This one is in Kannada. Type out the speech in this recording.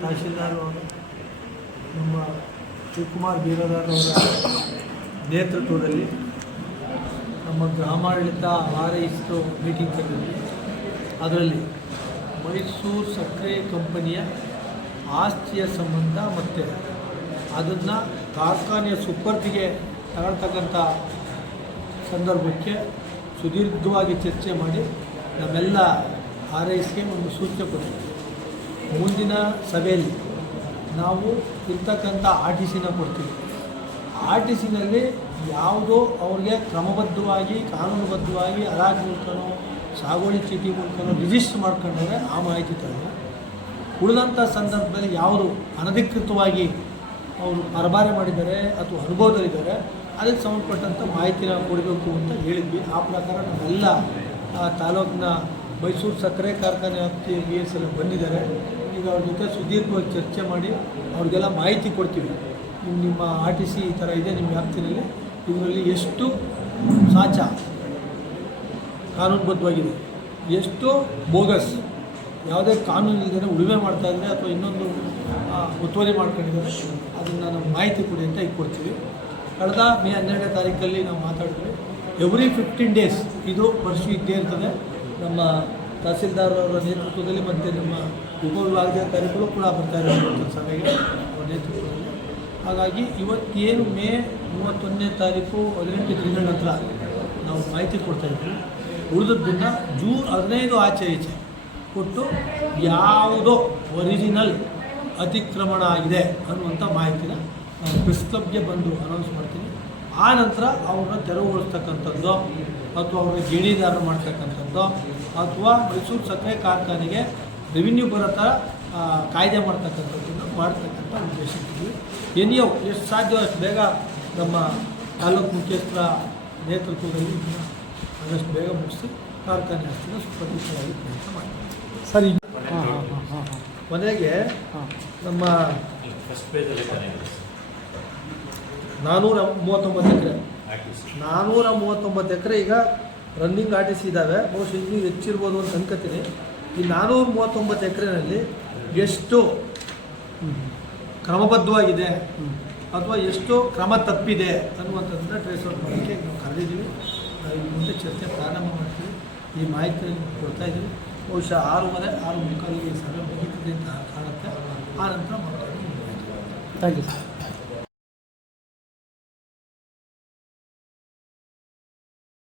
ತಹಶೀಲ್ದಾರ್ ಅವರು ನಮ್ಮ ಶಿವಕುಮಾರ್ ಬೀರದಾರ್ ಅವರ ನೇತೃತ್ವದಲ್ಲಿ ನಮ್ಮ ಗ್ರಾಮಾಡಳಿತ ಆರೈಸಿತು ಮೀಟಿಂಗ್ ಕರೆದಿದ್ವಿ. ಅದರಲ್ಲಿ ಮೈಸೂರು ಸಕ್ಕರೆ ಕಂಪನಿಯ ಆಸ್ತಿಯ ಸಂಬಂಧ ಮತ್ತು ಅದನ್ನು ಕಾರ್ಖಾನೆಯ ಸುಪರ್ದಿಗೆ ತಗೊಳ್ತಕ್ಕಂಥ ಸಂದರ್ಭಕ್ಕೆ ಸುದೀರ್ಘವಾಗಿ ಚರ್ಚೆ ಮಾಡಿ ನಮ್ಮೆಲ್ಲ ಆರೈಸಿಗೆ ಒಂದು ಸೂಚನೆ ಕೊಡ್ತೀವಿ. ಮುಂದಿನ ಸಭೆಯಲ್ಲಿ ನಾವು ಇರ್ತಕ್ಕಂಥ RTCನ ಕೊಡ್ತೀವಿ. RTCನಲ್ಲಿ ಯಾವುದೋ ಅವ್ರಿಗೆ ಕ್ರಮಬದ್ಧವಾಗಿ ಕಾನೂನುಬದ್ಧವಾಗಿ ಹರಾಜು ಮೂಲಕನೋ ಸಾಗುವಳಿ ಚೀಟಿ ಮೂಲಕನೋ ರಿಜಿಸ್ಟರ್ ಮಾಡ್ಕೊಂಡ್ರೆ ಆ ಮಾಹಿತಿ ತಗೊಂಡು ಉಳಿದಂಥ ಸಂದರ್ಭದಲ್ಲಿ ಯಾವುದು ಅನಧಿಕೃತವಾಗಿ ಅವರು ಪರಬಾರೆ ಮಾಡಿದ್ದಾರೆ ಅಥವಾ ಅನುಭವದಲ್ಲಿದ್ದಾರೆ ಅದಕ್ಕೆ ಸಂಬಂಧಪಟ್ಟಂಥ ಮಾಹಿತಿನ ಕೊಡಬೇಕು ಅಂತ ಹೇಳಿದ್ವಿ. ಆ ಪ್ರಕಾರ ನಾವೆಲ್ಲ ತಾಲೂಕಿನ ಮೈಸೂರು ಸಕ್ಕರೆ ಕಾರ್ಖಾನೆ ವ್ಯಾಪ್ತಿಯ BS ಎಲ್ಲ ಬಂದಿದ್ದಾರೆ. ಈಗ ಅವ್ರ ಜೊತೆ ಸುದೀರ್ಘವಾಗಿ ಚರ್ಚೆ ಮಾಡಿ ಅವ್ರಿಗೆಲ್ಲ ಮಾಹಿತಿ ಕೊಡ್ತೀವಿ. ನಿಮ್ಮ RTC ಈ ಥರ ಇದೆ ನಿಮ್ಮ ವ್ಯಾಪ್ತಿನಲ್ಲಿ, ಇದರಲ್ಲಿ ಎಷ್ಟು ಸಾಚ ಕಾನೂನುಬದ್ಧವಾಗಿದೆ, ಎಷ್ಟು ಬೋಗಸ್ ಯಾವುದೇ ಕಾನೂನು ಇಲ್ಲದೇ ಉಳುಮೆ ಮಾಡ್ತಾಯಿದ್ದಾರೆ ಅಥವಾ ಇನ್ನೊಂದು ಒತ್ತುವರಿ ಮಾಡ್ಕೊಂಡಿದ್ದಾರೆ, ಅದನ್ನು ನಾವು ಮಾಹಿತಿ ಕೊಡಿ ಅಂತ ಈಗ ಕೊಡ್ತೀವಿ. ಕಳೆದ ಮೇ 12ನೇ ತಾರೀಕಲ್ಲಿ ನಾವು ಮಾತಾಡಿದ್ವಿ. ಎವ್ರಿ 15 ಡೇಸ್ ಇದು ವರ್ಷು ಇದ್ದೇ ಇರ್ತದೆ. ನಮ್ಮ ತಹಸೀಲ್ದಾರ್ ಅವರ ನೇತೃತ್ವದಲ್ಲಿ ಮತ್ತು ನಮ್ಮ ಉಪವಿಭಾಗಾಧಿಕಾರಿಗಳು ಕೂಡ ಬರ್ತಾರೆ ಸಭೆಗೆ ಅವರ ನೇತೃತ್ವದಲ್ಲಿ. ಹಾಗಾಗಿ ಇವತ್ತೇನು ಮೇ 31ನೇ ತಾರೀಕು 18 ದಿನಗಳ ನಂತರ ನಾವು ಮಾಹಿತಿ ಕೊಡ್ತಾಯಿದ್ವಿ. ಉಳಿದದ್ದನ್ನು ಜೂನ್ 15 ಆಚೆ ಕೊಟ್ಟು ಯಾವುದೋ ಒರಿಜಿನಲ್ ಅತಿಕ್ರಮಣ ಆಗಿದೆ ಅನ್ನುವಂಥ ಮಾಹಿತಿನ ನಾನು ಪ್ರೆಸ್ ಕ್ಲಬ್ಗೆ ಬಂದು ಅನೌನ್ಸ್ ಮಾಡ್ತೀನಿ. ಆ ನಂತರ ಅವ್ರನ್ನ ತೆರವುಗೊಳಿಸ್ತಕ್ಕಂಥದ್ದು ಅಥವಾ ಅವ್ರನ್ನ ಗೇಣಿದಾರ ಮಾಡ್ತಕ್ಕಂಥದ್ದು ಅಥವಾ ಮೈಸೂರು ಸಕ್ಕರೆ ಕಾರ್ಖಾನೆಗೆ ರೆವಿನ್ಯೂ ಬರೋ ಥರ ಕಾಯ್ದೆ ಮಾಡ್ತಕ್ಕಂಥದ್ದನ್ನು ಮಾಡ್ತಕ್ಕಂಥ ಉದ್ದೇಶಿದ್ದೀವಿ. ಏನಿಯೋ ಎಷ್ಟು ಸಾಧ್ಯ ಅಷ್ಟು ಬೇಗ ನಮ್ಮ ತಾಲೂಕು ಮುಖ್ಯಸ್ಥರ ನೇತೃತ್ವದಲ್ಲಿ ಅದಷ್ಟು ಬೇಗ ಮುಗಿಸಿ ಕಾರ್ಖಾನೆ ಆಸ್ತಿನ ಸುಪ್ರತಿಷ್ಠವಾಗಿ ಪ್ರಯತ್ನ ಮಾಡ್ತೀವಿ. ಸರಿ, ಮನೆಗೆ ನಮ್ಮ 439 ಎಕರೆ 439 ಎಕರೆ ಈಗ ರನ್ನಿಂಗ್ RTC ಇದ್ದಾವೆ. ಬಹುಶಃ ಇನ್ನೂ ಹೆಚ್ಚಿರ್ಬೋದು ಅಂತ ಅನ್ಕೋತೀನಿ. ಈ 439 ಎಕರೆನಲ್ಲಿ ಎಷ್ಟು ಕ್ರಮಬದ್ಧವಾಗಿದೆ ಅಥವಾ ಎಷ್ಟು ಕ್ರಮ ತಪ್ಪಿದೆ ಅನ್ನುವಂಥದ್ದನ್ನ ಟ್ರೇಸ್ ಔಟ್ ಮಾಡೋಕ್ಕೆ ನಾವು ಕರೆದಿದ್ದೀವಿ. ಮುಂದೆ ಚರ್ಚೆ ಪ್ರಾರಂಭ ಮಾಡ್ತೀವಿ. ಈ ಮಾಹಿತಿಯನ್ನು ಕೊಡ್ತಾಯಿದ್ದೀವಿ. ಬಹುಶಃ 6:30 6:45 ಸಭೆ ಮುಗಿತದೆ ಅಂತ ಕಾಣುತ್ತೆ. ಆ ನಂತರ ಮಾತಾಡ್ತೀವಿ. Thank you sir.